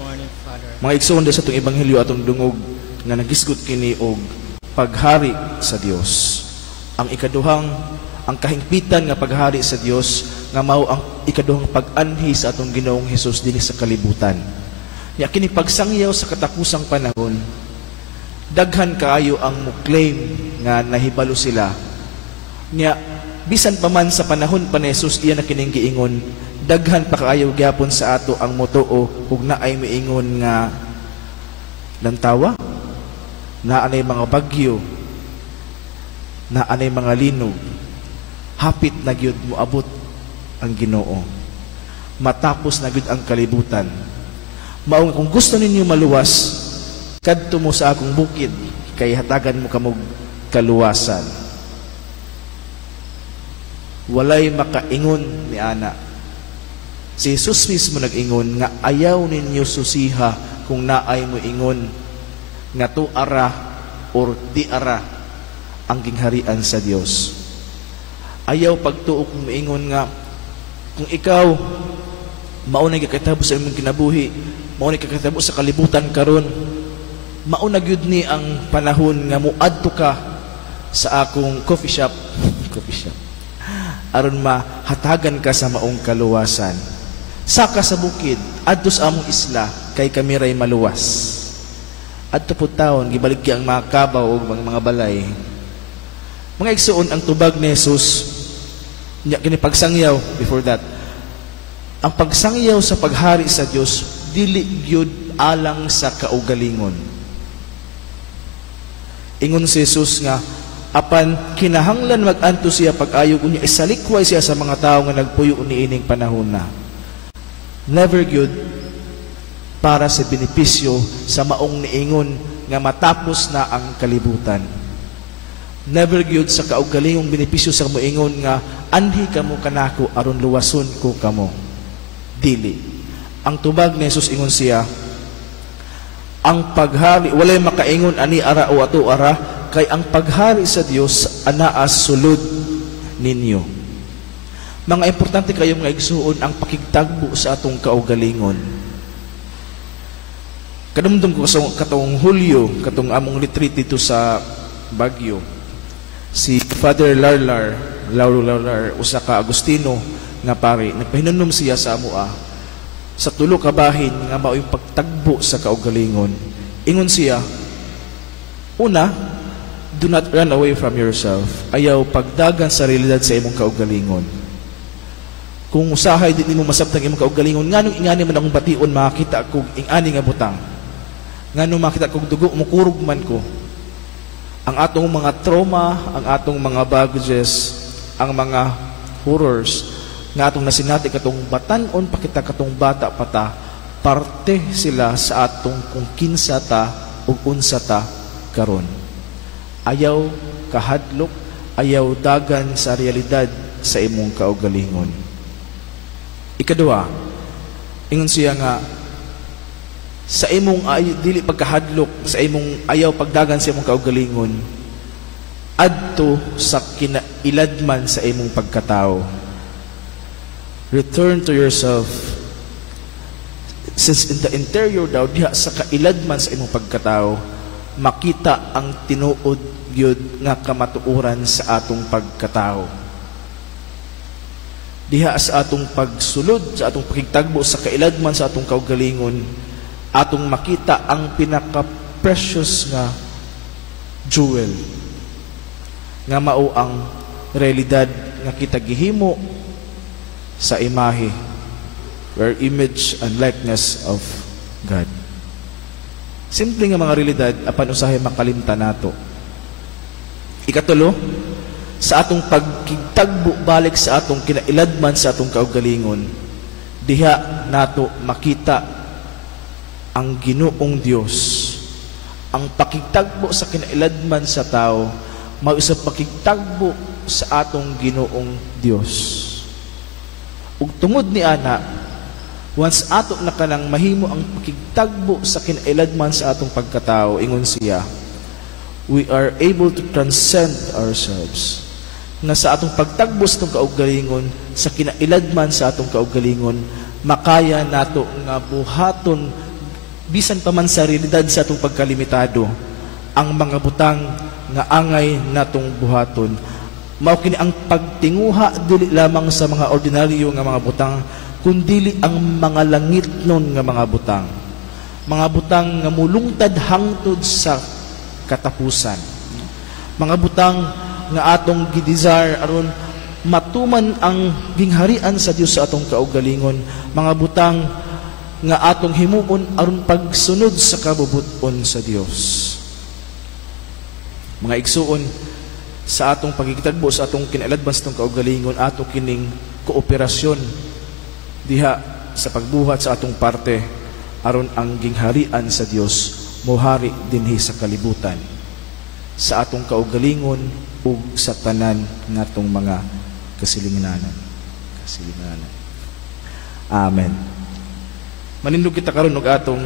morning, Father. Mga igsoon sa itong ebanghelyo atong dungog nga nagisgot kini og paghari sa Dios. Ang ikaduhang, ang kahingpitan nga paghari sa Dios nga mao ang ikaduhang pag-anhi sa atong Ginoong Hesus dinhi sa kalibutan. Nya kini pagsangyaw sa katapusang panahon, daghan kaayo ang mo-claim nga nahibalo sila. Nya bisan pa man sa panahon pa ni Jesus iya na kining giingon, daghan pa kaayo gyapon sa ato ang motuo ug naay miingon nga lantawa, naanay mga bagyo, naanay mga linog, hapit na gyud moabot ang Ginoo. Matapos na gyud ang kalibutan. Mao kung gusto ninyo maluwas, kadto mo sa akong bukid kay hatagan mo kamog kaluwasan. Walay makaingon ni ana. Si Jesus mismo nag-ingon nga ayaw ninyo susiha kung naay mo ingon nga tuara or tiara ang gingharian sa Dios. Ayaw pagtuo kung maingon nga kung ikaw maunay kakatabo sa imong kinabuhi, maunay kakatabo sa kalibutan karon, mauna gyud ni ang panahon nga muadto ka sa akong coffee shop aron mahatagan ka sa maong kaluwasan. Saka sa bukid adto sa among isla kay kami ray maluwas. Adto pud taon gibalik ang mga kabaw ug mga balay. Mga igsoon, ang tubag ni Jesus nya kini pagsangyaw before that. Ang pagsangyaw sa paghari sa Dios dili gyud alang sa kaugalingon. Ingon si Jesus nga apan kinahanglan mag-anto siya pag-ayog unya isalikway siya sa mga tawo nga nagpuyo niining panahon na. Never gyud para sa benepisyo sa maong niingon nga matapos na ang kalibutan. Never gyud sa kaugalingong benepisyo sa moingon nga anhi kamo kanako aron luwason ko kamo. Dili. Ang tubag ni Jesus ingon siya, ang paghari walay makaingon ani ara o ato ara kay ang paghari sa Dios anaa sulod ninyo. Mga importante kayo mga igsuon ang pakigtagbo sa atong kaugalingon. Kadumdum ko katong Hulyo, katong among retreat dito sa Baguio. Si Father Larlar, usa ka Agustino nga pare, nagpahinumdum siya sa amoa sa tulo ka bahin nga mao yung pagtagbo sa kaugalingon. Ingon siya, una, do not run away from yourself. Ayaw pagdagan sa realidad sa imong kaugalingon. Kung usahay din mo masabtang imong kaugalingon, nganong ingani man akong bation makita kog ingani nga butang. Nganong makita kog dugo mukurog man ko. Ang atong mga trauma, ang atong mga baggages, ang mga horrors nga atong nasinati katong batan-on pa kita katong bata pata, parte sila sa atong kung kinsa ta ug unsa ta karon. Ayaw kahadlok, ayaw dagan sa realidad sa imong kaugalingon. Ikaduha, ingon siya nga sa imong dili pagkahadlok, sa imong ayaw pagdagan sa imong kaugalingon, adto sa kinailadman sa imong pagkatao. Return to yourself. Since in the interior daw, diha sa kailadman sa imong pagkatao, makita ang tinuod gyud nga kamatuoran sa atong pagkatao. Diha sa atong pagsulod, sa atong pakigtagbo sa kailadman sa atong kaugalingon, atong makita ang pinaka-precious nga jewel nga mao ang realidad nga kita gihimo sa imahe, or image and likeness of God. Simple nga mga realidad apan usahay makalimtan nato. Ikatulo, sa atong pagkigtagbo balik sa atong kinailadman sa atong kaugalingon, diha nato makita ang Ginoong Dios. Ang pakigtagbo sa kinailadman sa tao mao isa pakigtagbo sa atong Ginoong Dios. Ug tungod ni ana, once ato na kanang mahimo ang pakigtagbo sa kinailadman sa atong pagkatao, ingon siya, we are able to transcend ourselves. Nga sa atong pagtagbo sa atong kaugalingon, sa kinailadman sa atong kaugalingon, makaya nato nga buhaton bisan pa man sa realidad sa atong pagkalimitado, ang mga butang nga angay natong buhaton, mao kini ang pagtinguha dili lamang sa mga ordinaryo nga mga butang, kundili ang mga langit nun nga mga butang. Mga butang nga mulungtad hangtod sa katapusan. Mga butang nga atong gidesire aron matuman ang gingharian sa Dios sa atong kaugalingon. Mga butang nga atong himuon aron pagsunod sa kabubuton sa Dios. Mga igsuon, sa atong pagigitagbo sa atong kinailadban sa atong kaugalingon, ato kining kooperasyon diha sa pagbuhat sa atong parte aron ang gingharian sa Dios mohari dinhi sa kalibutan, sa atong kaugalingon ug sa tanan ngatong mga kasilinganan. Amen. Manindog kita karon og atong